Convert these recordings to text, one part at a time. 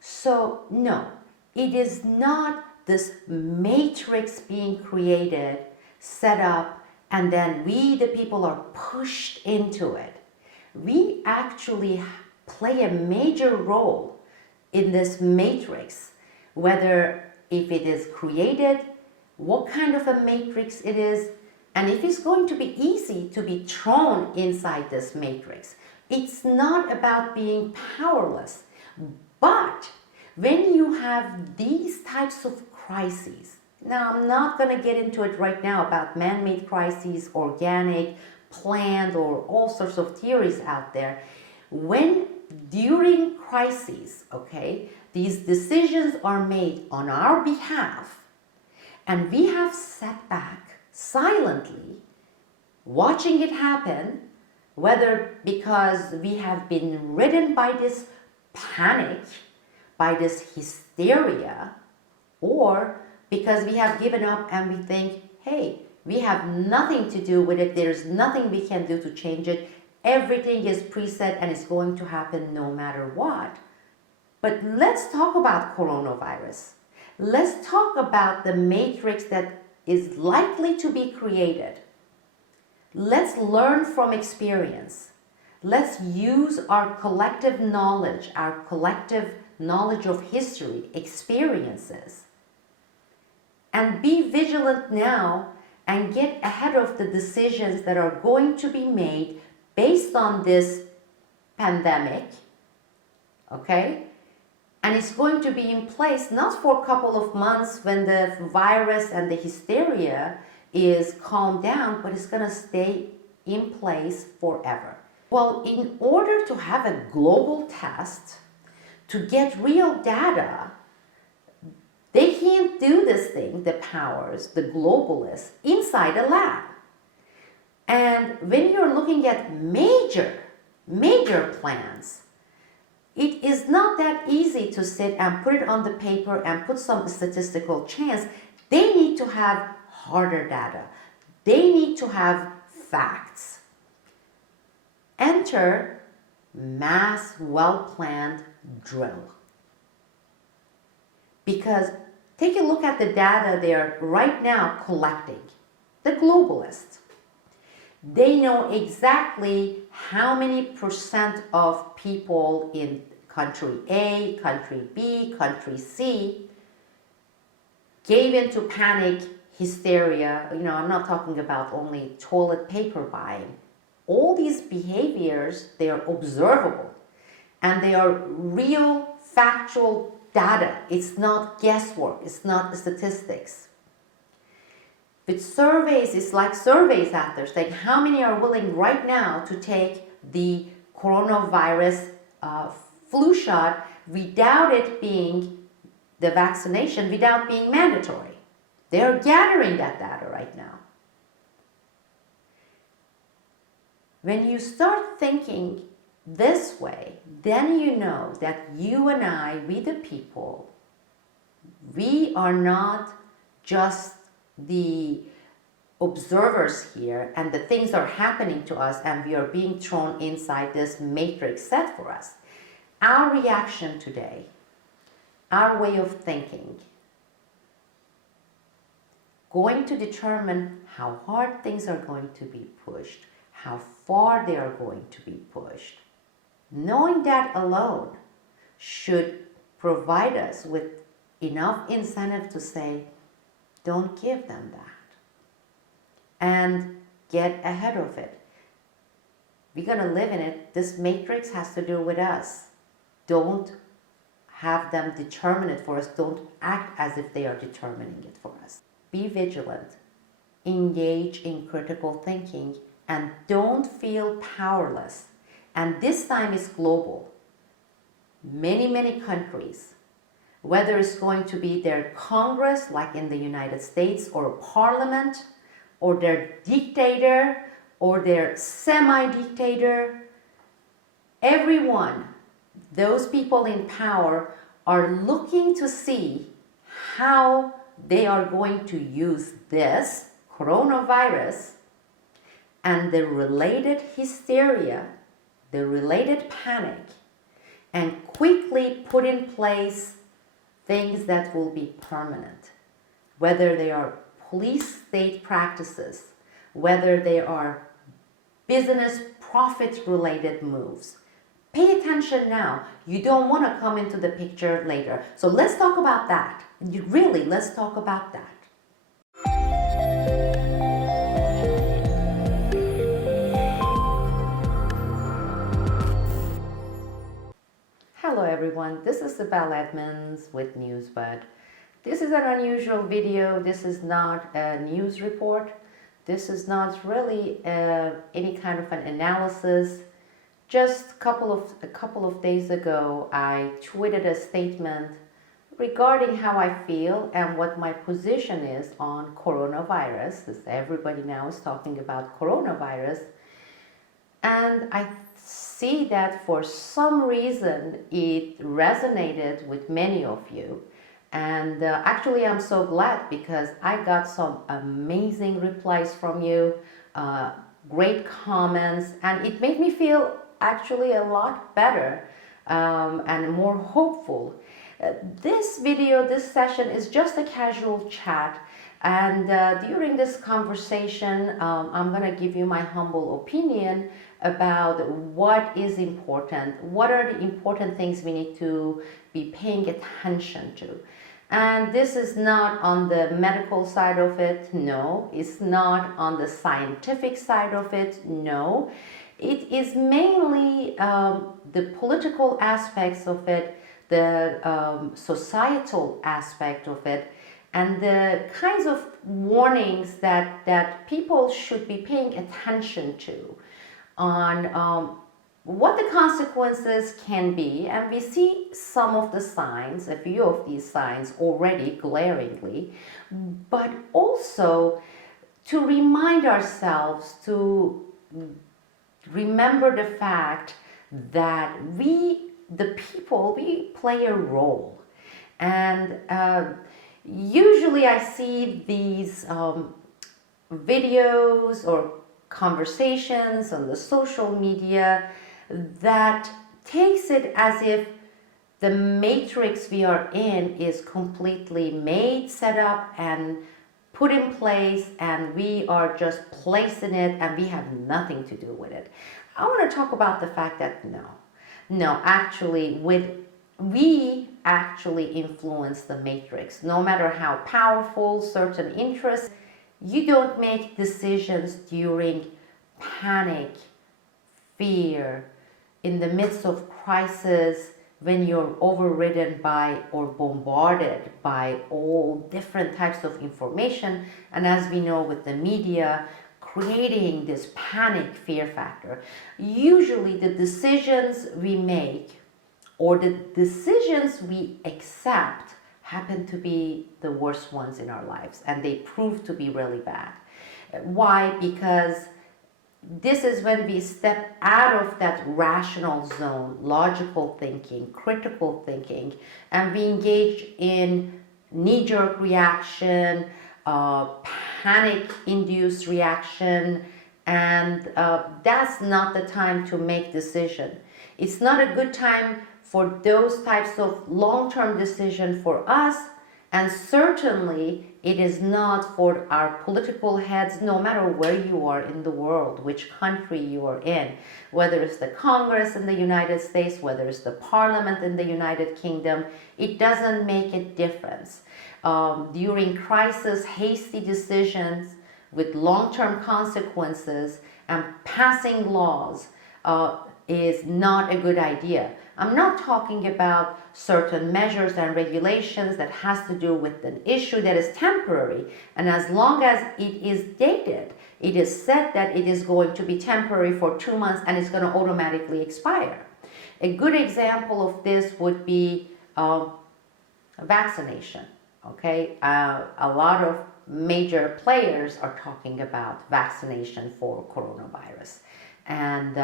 So no, it is not this matrix being created, set up, and then we, the people, are pushed into it. We actually play a major role in this matrix, whether if it is created, what kind of a matrix it is, and if it's going to be easy to be thrown inside this matrix. It's not about being powerless, but when you have these types of crises, now I'm not going to get into it right now about man-made crises, organic, planned, or all sorts of theories out there. When during crises, okay, these decisions are made on our behalf, and we have sat back silently watching it happen, whether because we have been ridden by this panic, by this hysteria, or because we have given up and we think, hey, we have nothing to do with it, there's nothing we can do to change it, everything is preset and it's going to happen no matter what. But let's talk about coronavirus. Let's talk about the matrix that is likely to be created. Let's learn from experience. Let's use our collective knowledge of history, experiences, and be vigilant now and get ahead of the decisions that are going to be made based on this pandemic, okay? And it's going to be in place not for a couple of months when the virus and the hysteria is calmed down, but it's going to stay in place forever. Well, in order to have a global test, to get real data, they can't do this thing, the powers, the globalists, inside a lab. And when you're looking at major plans, it is not that easy to sit and put it on the paper and put some statistical chance. They need to have harder data. They need to have facts. Enter mass, well-planned drill. Because take a look at the data they're right now collecting. The globalists. They know exactly how many percent of people in country A, country B, country C gave into panic, hysteria. You know, I'm not talking about only toilet paper buying. All these behaviors, they are observable and they are real factual data. It's not guesswork. It's not statistics. With surveys, it's like surveys out there saying how many are willing right now to take the coronavirus flu shot without it being the vaccination, without being mandatory. They're gathering that data right now. When you start thinking this way, then you know that you and I, we the people, we are not just the observers here and the things are happening to us and we are being thrown inside this matrix set for us. Our reaction today, our way of thinking, going to determine how hard things are going to be pushed, how far they are going to be pushed. Knowing that alone should provide us with enough incentive to say, don't give them that. And get ahead of it. We're going to live in it. This matrix has to do with us. Don't have them determine it for us. Don't act as if they are determining it for us. Be vigilant. Engage in critical thinking. And don't feel powerless. And this time is global. Many countries, whether it's going to be their Congress, like in the United States, or a parliament, or their dictator, or their semi-dictator, everyone, those people in power are looking to see how they are going to use this coronavirus and the related hysteria, the related panic, and quickly put in place things that will be permanent, whether they are police state practices, whether they are business profit related moves. Pay attention now. You don't want to come into the picture later. So let's talk about that. Really, let's talk about that. Hello everyone, this is Sibel Edmonds with Newsbud. This is an unusual video. This is not a news report. This is not really any kind of an analysis. Just a couple of days ago, I tweeted a statement regarding how I feel and what my position is on coronavirus, as everybody now is talking about coronavirus. And I see that for some reason it resonated with many of you. And actually I'm so glad because I got some amazing replies from you, great comments, and it made me feel actually a lot better and more hopeful. This video, this session is just a casual chat, and during this conversation I'm going to give you my humble opinion about what is important, what are the important things we need to be paying attention to. And this is not on the medical side of it, no. It's not on the scientific side of it, no. It is mainly the political aspects of it, the societal aspect of it, and the kinds of warnings that people should be paying attention to on what the consequences can be. And we see some of the signs, a few of these signs already glaringly, but also to remind ourselves to remember the fact that we, the people, we play a role. And usually I see these videos or conversations on the social media that takes it as if the matrix we are in is completely made, set up, and put in place, and we are just placing it and we have nothing to do with it. I want to talk about the fact that no, actually, we actually influence the matrix. No matter how powerful certain interests, you don't make decisions during panic, fear, in the midst of crisis, when you're overridden by or bombarded by all different types of information. And as we know with the media, creating this panic fear factor. Usually the decisions we make or the decisions we accept happen to be the worst ones in our lives, and they prove to be really bad. Why? Because this is when we step out of that rational zone, logical thinking, critical thinking, and we engage in knee-jerk reaction, panic-induced reaction, and that's not the time to make decision. It's not a good time for those types of long-term decisions for us, and certainly it is not for our political heads, no matter where you are in the world, which country you are in, whether it's the Congress in the United States, whether it's the Parliament in the United Kingdom, it doesn't make a difference. During crisis, hasty decisions with long-term consequences and passing laws is not a good idea. I'm not talking about certain measures and regulations that has to do with an issue that is temporary. And as long as it is dated, it is said that it is going to be temporary for 2 months and it's going to automatically expire. A good example of this would be vaccination. Okay, a lot of major players are talking about vaccination for coronavirus. And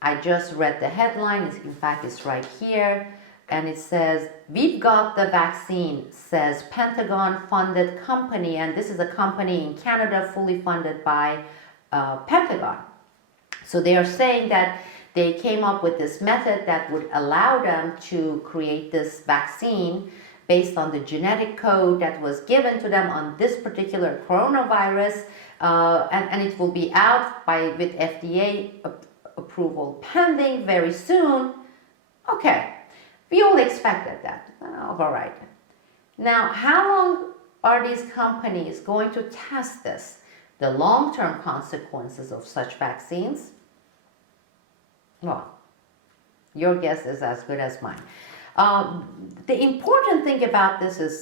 I just read the headline, in fact it's right here, and it says, "We've got the vaccine," says Pentagon-funded company, and this is a company in Canada fully funded by Pentagon. So they are saying that they came up with this method that would allow them to create this vaccine based on the genetic code that was given to them on this particular coronavirus, and it will be out with FDA approval pending very soon. Okay, we all expected that. All right. Now, how long are these companies going to test this? The long-term consequences of such vaccines? Well, your guess is as good as mine. The important thing about this is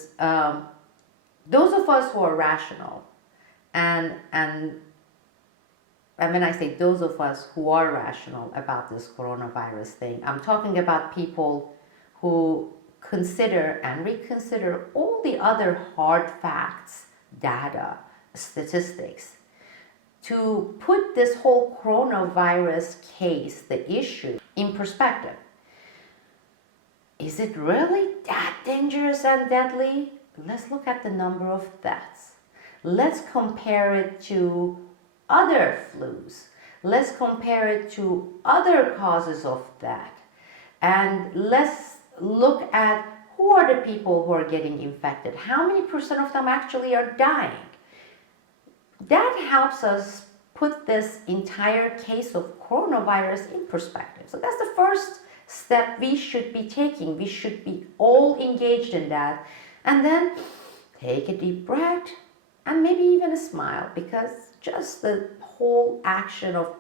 those of us who are rational, and when I say those of us who are rational about this coronavirus thing, I'm talking about people who consider and reconsider all the other hard facts, data, statistics, to put this whole coronavirus case, the issue, in perspective. Is it really that dangerous and deadly? Let's look at the number of deaths. Let's compare it to other flus. Let's compare it to other causes of death. And let's look at who are the people who are getting infected. How many percent of them actually are dying? That helps us put this entire case of coronavirus in perspective. So that's the first step we should be taking. We should be all engaged in that. And then take a deep breath and maybe even a smile, because just the whole action of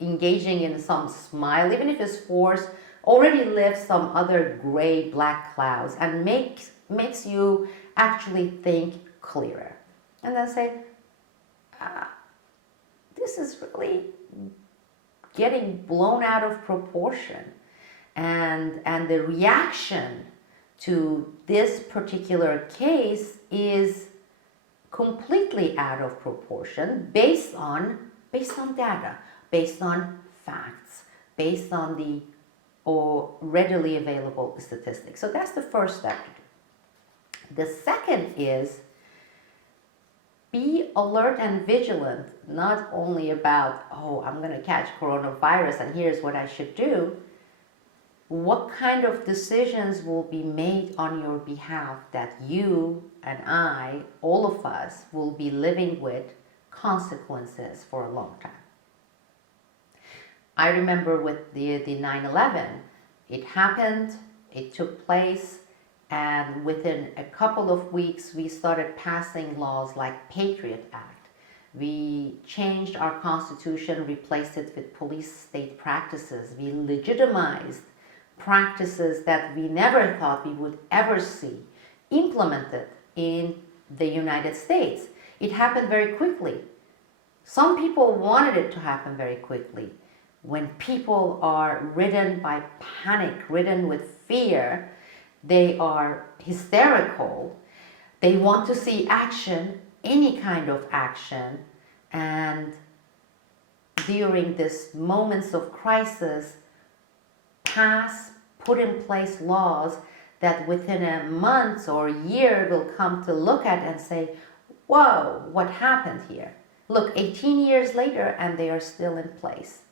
engaging in some smile, even if it's forced, already lifts some other gray black clouds and makes you actually think clearer. And then say, this is really getting blown out of proportion. And the reaction to this particular case is completely out of proportion based on data, based on facts, based on the readily available statistics. So that's the first step to do. The second is be alert and vigilant, not only about, I'm going to catch coronavirus and here's what I should do. What kind of decisions will be made on your behalf that you and I, all of us, will be living with consequences for a long time? I remember with the 9/11, it happened, it took place, and within a couple of weeks, we started passing laws like Patriot Act. We changed our constitution, replaced it with police state practices. We legitimized practices that we never thought we would ever see implemented in the United States. It happened very quickly. Some people wanted it to happen very quickly. When people are ridden by panic, ridden with fear, they are hysterical. They want to see action, any kind of action. And during this moments of crisis, put in place laws that within a month or year will come to look at and say, whoa, what happened here? Look, 18 years later and they are still in place.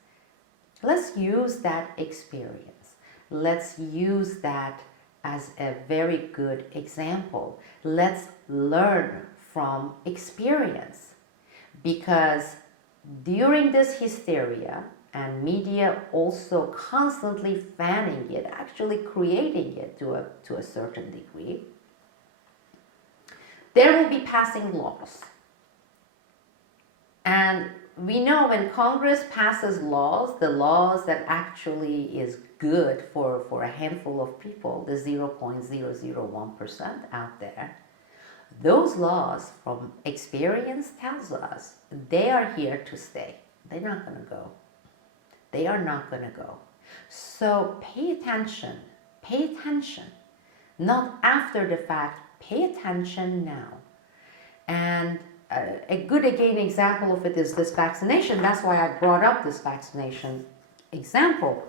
Let's use that experience. Let's use that as a very good example. Let's learn from experience, because during this hysteria, and media also constantly fanning it, actually creating it to a certain degree, there will be passing laws. And we know when Congress passes laws, the laws that actually is good for a handful of people, the 0.001% out there, those laws from experience tells us they are here to stay. They're not going to go. They are not going to go. So pay attention. Pay attention. Not after the fact. Pay attention now. And a good example of it is this vaccination. That's why I brought up this vaccination example.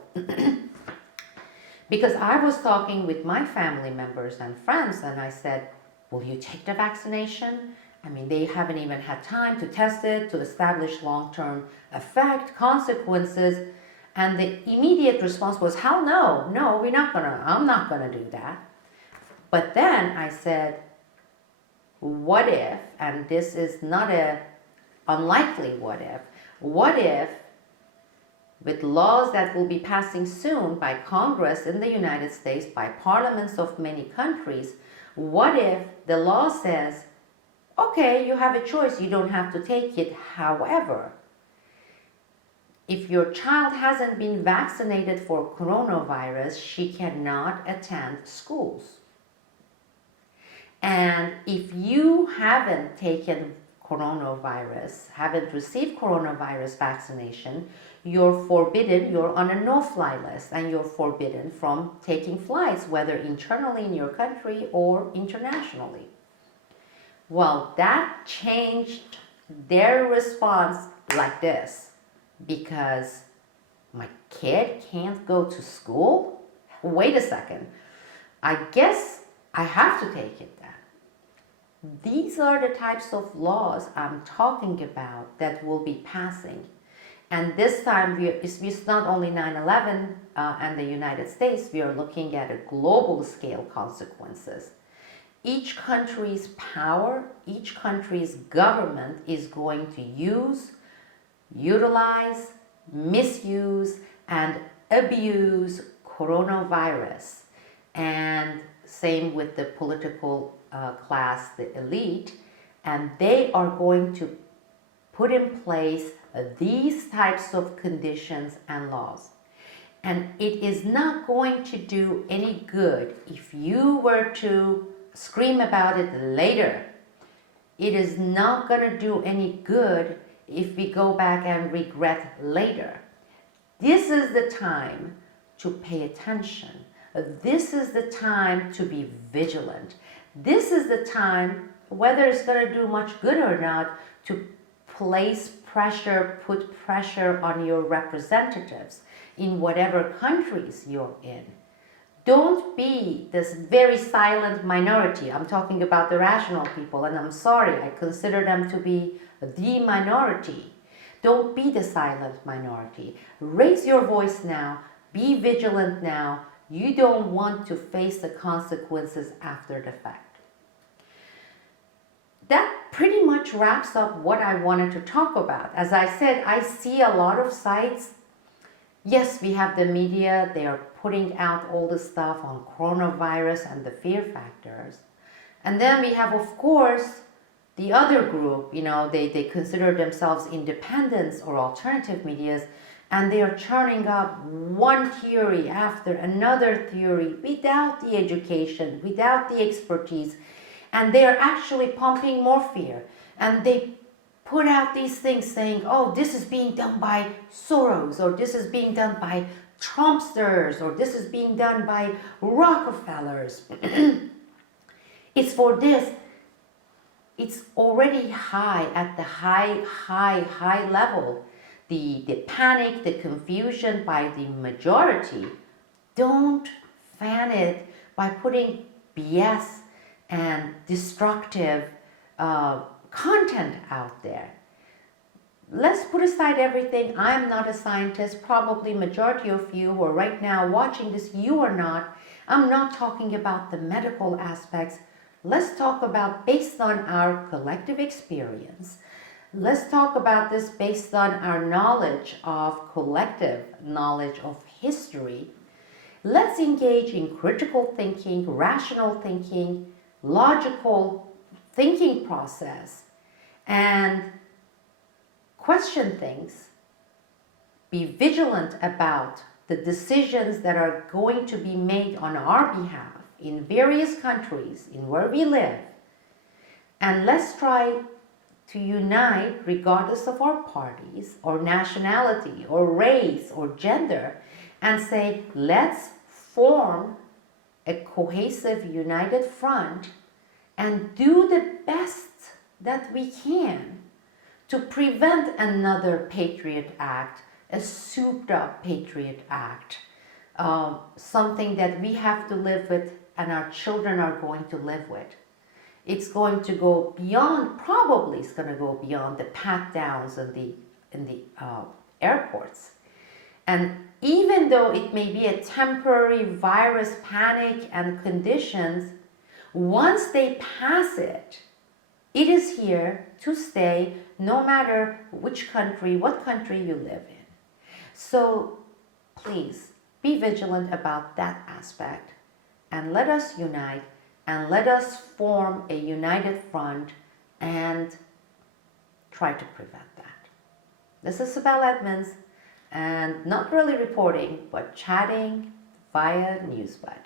Because I was talking with my family members and friends and I said, will you take the vaccination? I mean, they haven't even had time to test it, to establish long-term effect, consequences. And the immediate response was, hell no, no, I'm not gonna do that. But then I said, what if, and this is not a unlikely what if with laws that will be passing soon by Congress in the United States, by parliaments of many countries, what if the law says, okay, you have a choice, you don't have to take it. However, if your child hasn't been vaccinated for coronavirus, she cannot attend schools. And if you haven't taken coronavirus, haven't received coronavirus vaccination, you're forbidden, you're on a no-fly list, and you're forbidden from taking flights, whether internally in your country or internationally. Well, that changed their response like this, because my kid can't go to school? Wait a second, I guess I have to take it then. These are the types of laws I'm talking about that will be passing. And this time, it's not only 9/11 and the United States, we are looking at a global scale consequences. Each country's power, each country's government is going to use, utilize, misuse, and abuse coronavirus. And same with the political class, the elite, and they are going to put in place these types of conditions and laws. And it is not going to do any good if you were to scream about it later. It is not going to do any good if we go back and regret later. This is the time to pay attention. This is the time to be vigilant. This is the time, whether it's going to do much good or not, to place pressure, put pressure on your representatives in whatever countries you're in. Don't be this very silent minority. I'm talking about the rational people, and I'm sorry, I consider them to be the minority. Don't be the silent minority. Raise your voice now. Be vigilant now. You don't want to face the consequences after the fact. That pretty much wraps up what I wanted to talk about. As I said, I see a lot of sites. Yes, we have the media. They are putting out all the stuff on coronavirus and the fear factors. And then we have, of course, the other group. They consider themselves independents or alternative medias, and they are churning up one theory after another theory without the education, without the expertise. And they are actually pumping more fear. And they put out these things saying, oh, this is being done by Soros, or this is being done by Trumpsters, or this is being done by Rockefellers. It's for this. It's already high, at the high level. The panic, the confusion by the majority. Don't fan it by putting BS and destructive content out there. Let's put aside everything. I'm not a scientist. Probably majority of you who are right now watching this, you are not. I'm not talking about the medical aspects. Let's talk about based on our collective experience. Let's talk about this based on our knowledge of collective knowledge of history. Let's engage in critical thinking, rational thinking, logical thinking process, and question things. Be vigilant about the decisions that are going to be made on our behalf in various countries, in where we live. And let's try to unite regardless of our parties or nationality or race or gender, and say, let's form a cohesive, united front and do the best that we can to prevent another Patriot Act, a souped up Patriot Act, something that we have to live with and our children are going to live with. It's going to go beyond, probably it's going to go beyond the pat downs in the airports. And even though it may be a temporary virus panic and conditions, once they pass it, it is here to stay no matter which country, what country you live in. So please be vigilant about that aspect and let us unite and let us form a united front and try to prevent that. This is Sibel Edmonds, and not really reporting, but chatting via Newsbud.